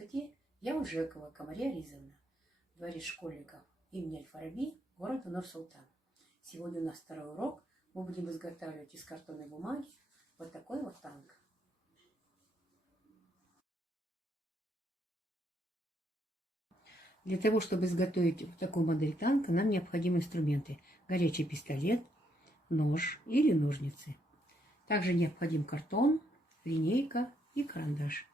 Здравствуйте, я Ужекова Камария Ризовна, дворец школьников имени Аль-Фараби, город Нур-Султан. Сегодня у нас второй урок. Мы будем изготавливать из картонной бумаги вот такой вот танк. Для того, чтобы изготовить вот такую модель танка, нам необходимы инструменты: горячий пистолет, нож или ножницы. Также необходим картон, линейка и карандаш.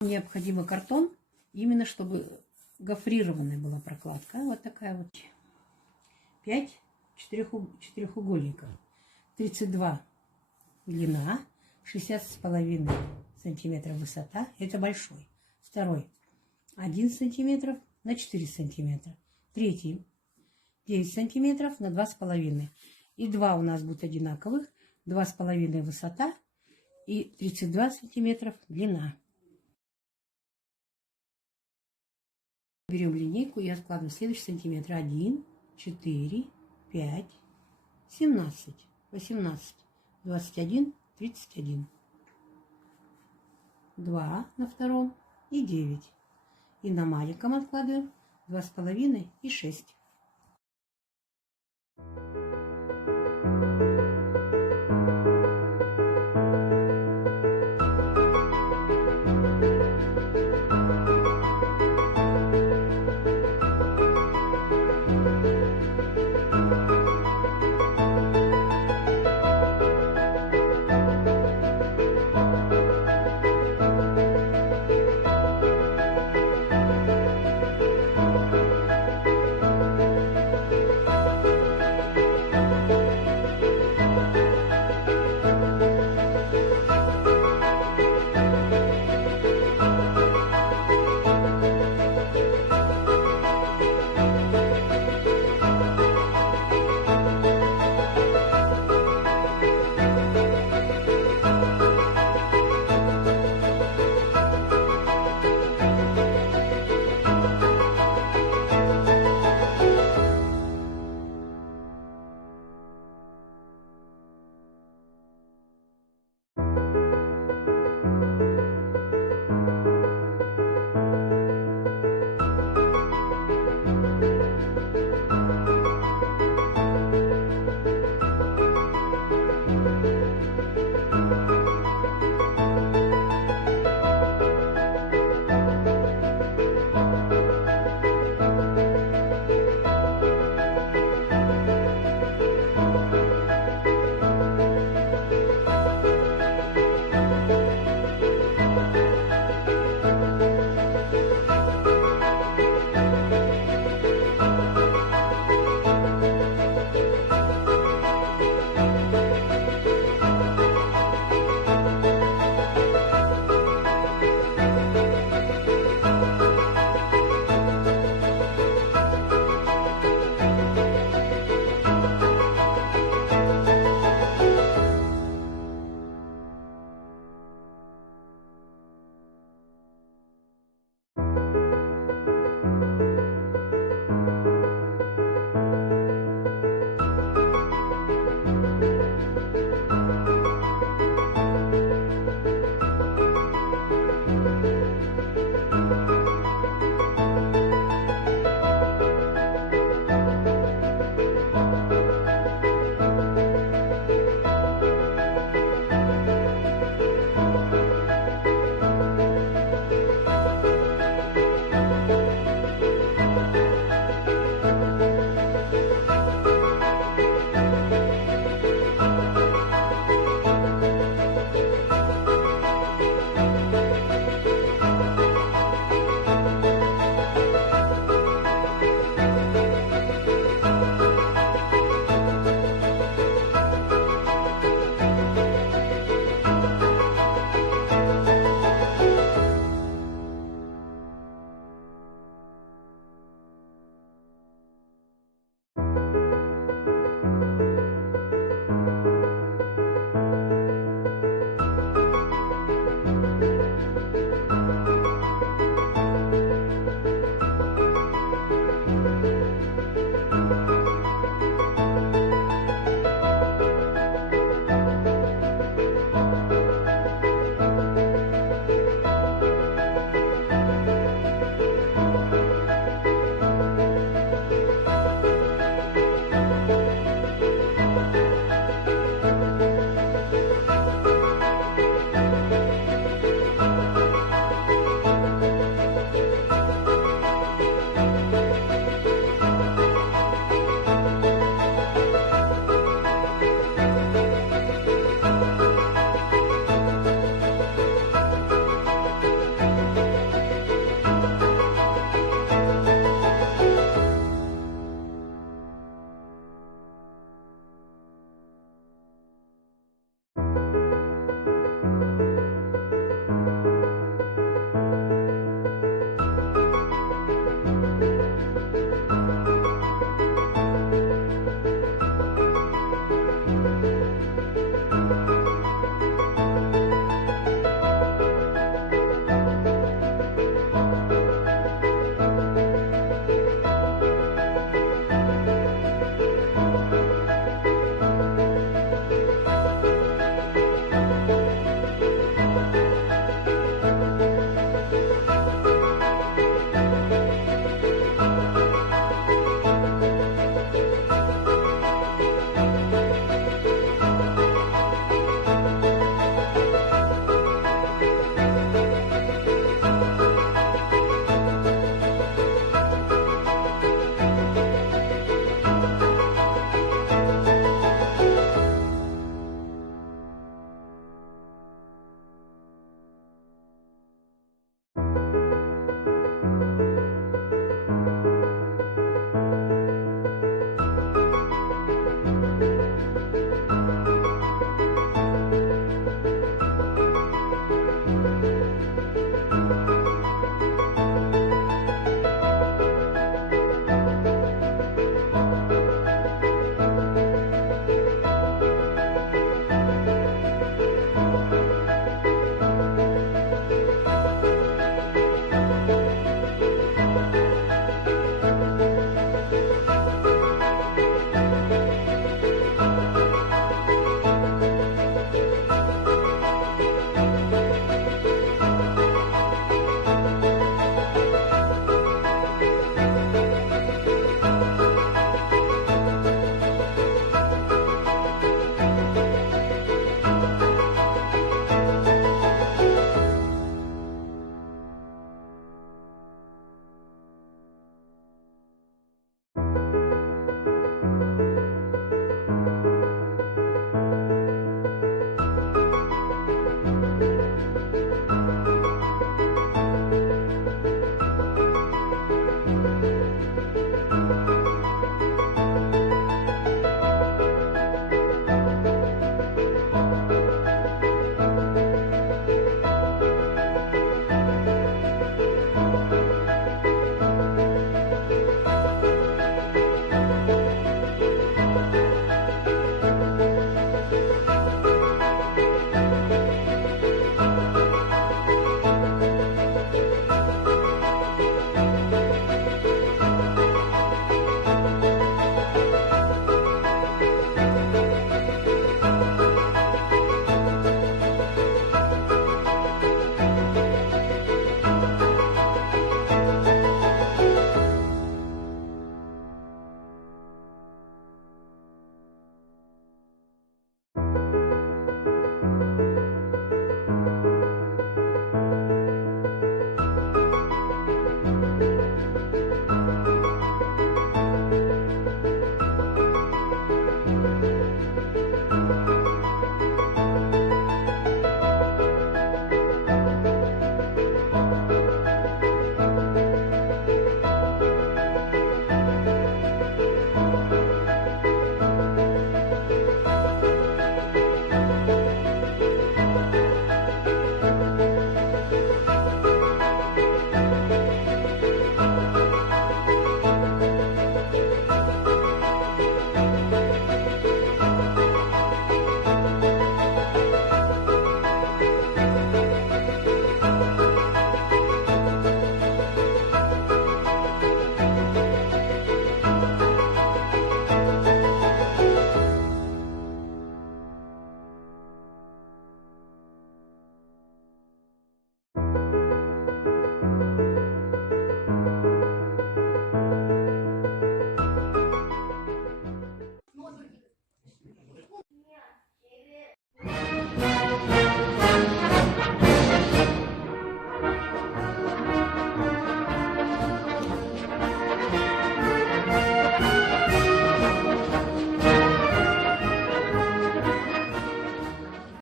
Необходимо картон, именно чтобы гофрированная была прокладка. Вот такая вот. 5 четырехугольников. 32 длина, 60,5 сантиметров высота. Это большой. Второй 1 сантиметров на 4 сантиметра. Третий 9 сантиметров на 2,5. И два у нас будут одинаковых. 2,5 высота и 32 сантиметров длина. Берем линейку и откладываем следующий сантиметр. 1, 4, 5, 17, 18, 21, 31. 2 на втором и 9. И на маленьком откладываем 2,5 и 6.